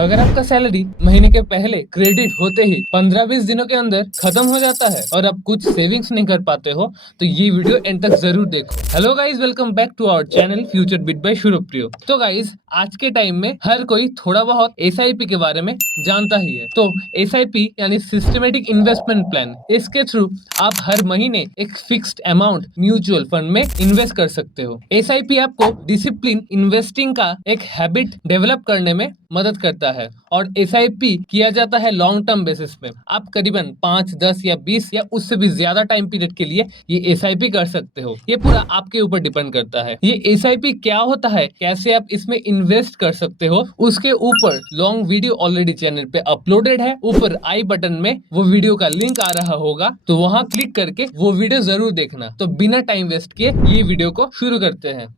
अगर आपका सैलरी महीने के पहले क्रेडिट होते ही 15-20 दिनों के अंदर खत्म हो जाता है और आप कुछ सेविंग्स नहीं कर पाते हो तो ये वीडियो एंड तक जरूर देखो। Hello guys, welcome back to our channel future bit by Shubhapriyo. तो गाइस, आज के टाइम में हर कोई थोड़ा बहुत एसआईपी के बारे में जानता ही है। तो एसआईपी यानी सिस्टमेटिक इन्वेस्टमेंट प्लान, इसके थ्रू आप हर महीने एक फिक्स्ड अमाउंट म्यूचुअल फंड में इन्वेस्ट कर सकते हो। एसआईपी आपको डिसिप्लिन इन्वेस्टिंग का एक हैबिट डेवलप करने में मदद करता है और एसआईपी किया जाता है लॉन्ग टर्म बेसिस पे। आप करीबन 5, 10 या 20 या उससे भी ज्यादा टाइम पीरियड के लिए ये एसआईपी कर सकते हो। ये पूरा आपके ऊपर डिपेंड करता है। ये एसआईपी क्या होता है, कैसे आप इसमें इन्वेस्ट कर सकते हो, उसके ऊपर लॉन्ग वीडियो ऑलरेडी चैनल पे अपलोडेड है। ऊपर आई बटन में वो वीडियो का लिंक आ रहा होगा, तो वहां क्लिक करके वो वीडियो जरूर देखना। तो बिना टाइम वेस्ट किए ये वीडियो को शुरू करते हैं।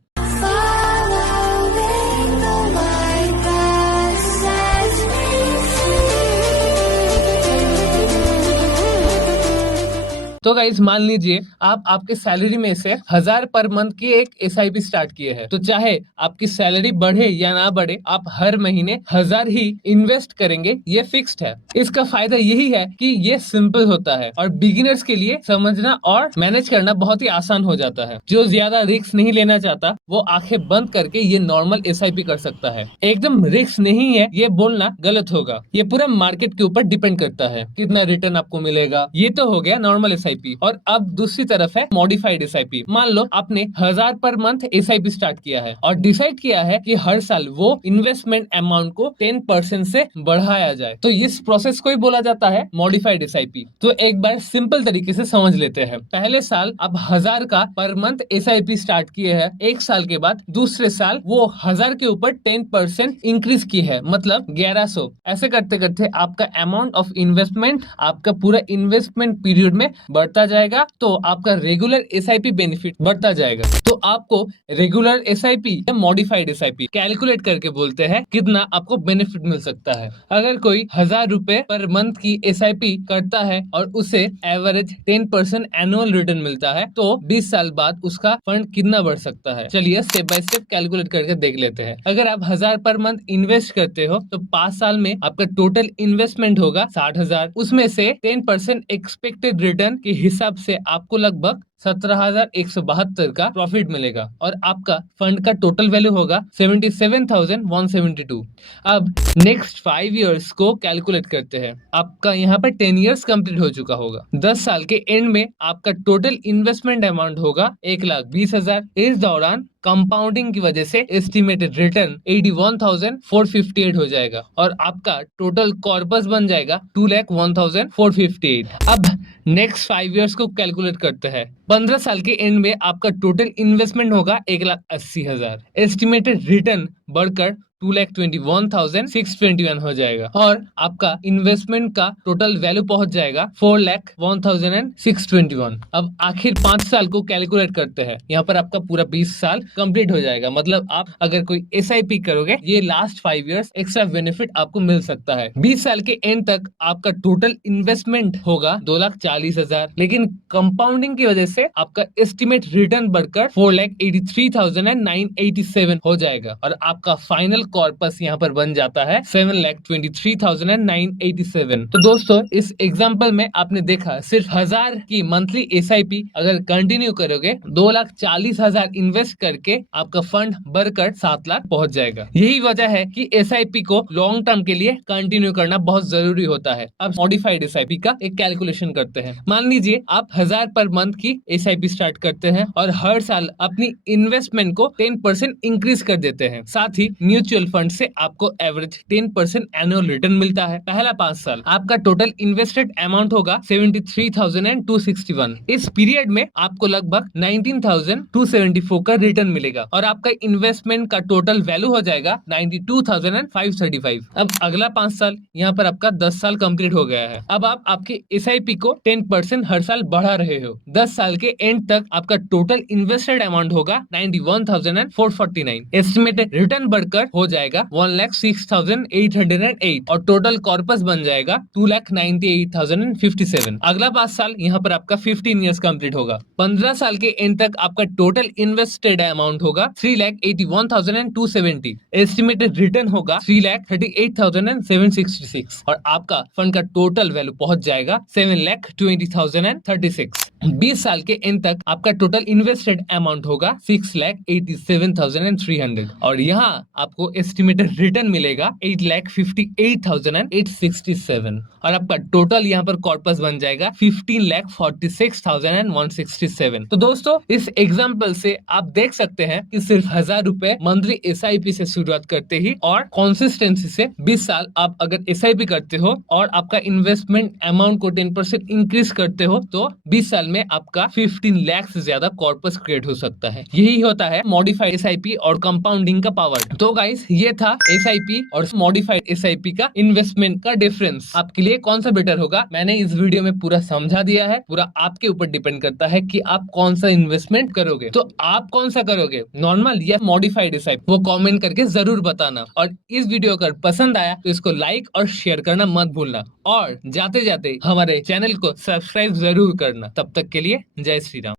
तो गाइस, मान लीजिए आप आपके सैलरी में से 1000 पर मंथ की एक एसआईपी स्टार्ट किए हैं। तो चाहे आपकी सैलरी बढ़े या ना बढ़े, आप हर महीने 1000 ही इन्वेस्ट करेंगे, ये फिक्स्ड है। इसका फायदा यही है कि ये सिंपल होता है और बिगिनर्स के लिए समझना और मैनेज करना बहुत ही आसान हो जाता है। जो ज्यादा रिस्क नहीं लेना चाहता वो आंखें बंद करके ये नॉर्मल एसआईपी कर सकता है। एकदम रिस्क नहीं है ये बोलना गलत होगा। ये पूरा मार्केट के ऊपर डिपेंड करता है कितना रिटर्न आपको मिलेगा। ये तो हो गया नॉर्मल एसआईपी। और अब दूसरी तरफ है मॉडिफाइड एसआईपी। मान लो आपने 1000 पर मंथ एसआईपी स्टार्ट किया है और डिसाइड किया है कि हर साल वो इन्वेस्टमेंट अमाउंट को 10% से बढ़ाया जाए, तो इस प्रोसेस को ही बोला जाता है मॉडिफाइड एसआईपी। तो एक बार सिंपल तरीके से समझ लेते हैं। पहले साल आप 1000 का पर मंथ एसआईपी स्टार्ट किए हैं। एक साल के बाद दूसरे साल वो 1000 के ऊपर 10% इंक्रीज की है, मतलब 1100। ऐसे करते करते आपका अमाउंट ऑफ इन्वेस्टमेंट आपका पूरा इन्वेस्टमेंट पीरियड में बढ़ता जाएगा, तो आपका रेगुलर एसआईपी बेनिफिट बढ़ता जाएगा। तो आपको रेगुलर एसआईपी या मॉडिफाइड एसआईपी कैलकुलेट करके बोलते हैं कितना आपको बेनिफिट मिल सकता है। अगर कोई 1000 रुपए पर मंथ की एसआईपी करता है और उसे एवरेज 10% एनुअल रिटर्न मिलता है, तो 20 साल बाद उसका फंड कितना बढ़ सकता है। चलिए स्टेप बाय स्टेप कैलकुलेट करके देख लेते हैं। अगर आप 1000 पर मंथ इन्वेस्ट करते हो तो 5 साल में आपका टोटल इन्वेस्टमेंट होगा 60,000। उसमें से 10% एक्सपेक्टेड रिटर्न के हिसाब से आपको लगभग 17,172 का प्रॉफिट मिलेगा और आपका फंड का टोटल वैल्यू होगा 77,172। अब नेक्स्ट 5 इयर्स को कैलकुलेट करते हैं। आपका यहाँ पर 10 इयर्स कंप्लीट हो चुका होगा। 10 साल के एंड में आपका टोटल इन्वेस्टमेंट अमाउंट होगा 1,20,000। इस दौरान कंपाउंडिंग की वजह से एस्टिमेटेड रिटर्न 81,458 हो जाएगा और आपका टोटल कॉर्पस बन जाएगा 2,01,458। अब नेक्स्ट 5 इयर्स को कैलकुलेट करते हैं। 15 साल के एंड में आपका टोटल इन्वेस्टमेंट होगा 1,80,000। एस्टिमेटेड रिटर्न बढ़कर 2,21,621 हो जाएगा और आपका इन्वेस्टमेंट का टोटल वैल्यू पहुंच जाएगा 4,01,621। अब आखिर 5 साल को कैलकुलेट करते हैं। यहाँ पर आपका पूरा 20 साल कंप्लीट हो जाएगा। मतलब आप अगर कोई एसआईपी करोगे, ये लास्ट 5 इयर्स एक्स्ट्रा बेनिफिट आपको मिल सकता है। 20 साल के एंड तक आपका टोटल इन्वेस्टमेंट होगा 2,40,000, लेकिन कंपाउंडिंग की वजह से आपका एस्टिमेट रिटर्न बढ़कर 4,83,987 हो जाएगा और आपका फाइनल कॉर्पस यहाँ पर बन जाता है 7,23,987। तो दोस्तों, इस एग्जाम्पल में आपने देखा सिर्फ 1000 की मंथली एसआईपी अगर कंटिन्यू करोगे, 2,40,000 इन्वेस्ट करके आपका फंड बढ़कर 7 लाख पहुंच जाएगा। यही वजह है कि एसआईपी को लॉन्ग टर्म के लिए कंटिन्यू करना बहुत जरूरी होता है। अब मॉडिफाइड एसआईपी का एक कैलकुलेशन करते हैं। मान लीजिए आप 1000 पर मंथ की एसआईपी स्टार्ट करते हैं और हर साल अपनी इन्वेस्टमेंट को 10% इंक्रीज कर देते हैं। साथ ही म्यूचुअल फंड से आपको एवरेज 10% एनुअल रिटर्न मिलता है। पहला 5 साल आपका टोटल इन्वेस्टेड अमाउंट होगा 73,261। इस पीरियड में आपको लगभग 19,274 का रिटर्न मिलेगा और आपका इन्वेस्टमेंट का टोटल वैल्यू हो जाएगा 92,535। अब अगला 5 साल, यहाँ पर आपका 10 साल कंप्लीट हो गया है। अब आप आपके एसआईपी को 10% हर साल बढ़ा रहे हो। 10 साल के एंड तक आपका टोटल इन्वेस्टेड अमाउंट होगा 91,449। एस्टिमेटेड रिटर्न रिटर्न बढ़कर हो जाएगा 1,06,808 और टोटल कॉर्पस बन जाएगा 2,98,057। अगला 5 साल यहाँ पर आपका 15 ईयर्स कंप्लीट होगा। 15 साल के एंड तक आपका टोटल इन्वेस्टेड अमाउंट होगा 3,81,270। एस्टिमेटेड रिटर्न होगा 3,38,766 और आपका फंड का टोटल वैल्यू पहुंच जाएगा 7,20,036। 20 साल के एंड तक आपका टोटल इन्वेस्टेड अमाउंट होगा 6,87,300 और यहाँ आपको एस्टिमेटेड रिटर्न मिलेगा 8,58,867 और आपका टोटल यहाँ पर कॉर्पस बन जाएगा 15,46,167। तो दोस्तों इस एग्जाम्पल से आप देख सकते हैं कि सिर्फ 1,000 रुपए मंथली SIP से शुरुआत करते ही और कंसिस्टेंसी से 20 साल आप अगर SIP करते हो और आपका इन्वेस्टमेंट अमाउंट को 10% इंक्रीज करते हो तो 20 साल में आपका 15 लाख से ज्यादा कॉर्पस क्रिएट हो सकता है। यही होता है मॉडिफाइड SIP और कंपाउंडिंग का पावर। तो गाइस ये था SIP और मॉडिफाइड SIP का इन्वेस्टमेंट का डिफरेंस। आपके लिए कौन सा बेटर होगा मैंने इस वीडियो में पूरा समझा दिया है। पूरा आपके ऊपर डिपेंड करता है कि आप कौन सा इन्वेस्टमेंट करोगे। तो आप कौन सा करोगे, नॉर्मल या मॉडिफाइड SIP, वो कमेंट करके जरूर बताना। और इस वीडियो अगर पसंद आया तो इसको लाइक और शेयर करना मत भूलना और जाते जाते हमारे चैनल को सब्सक्राइब जरूर करना। तब तक के लिए जय श्री राम।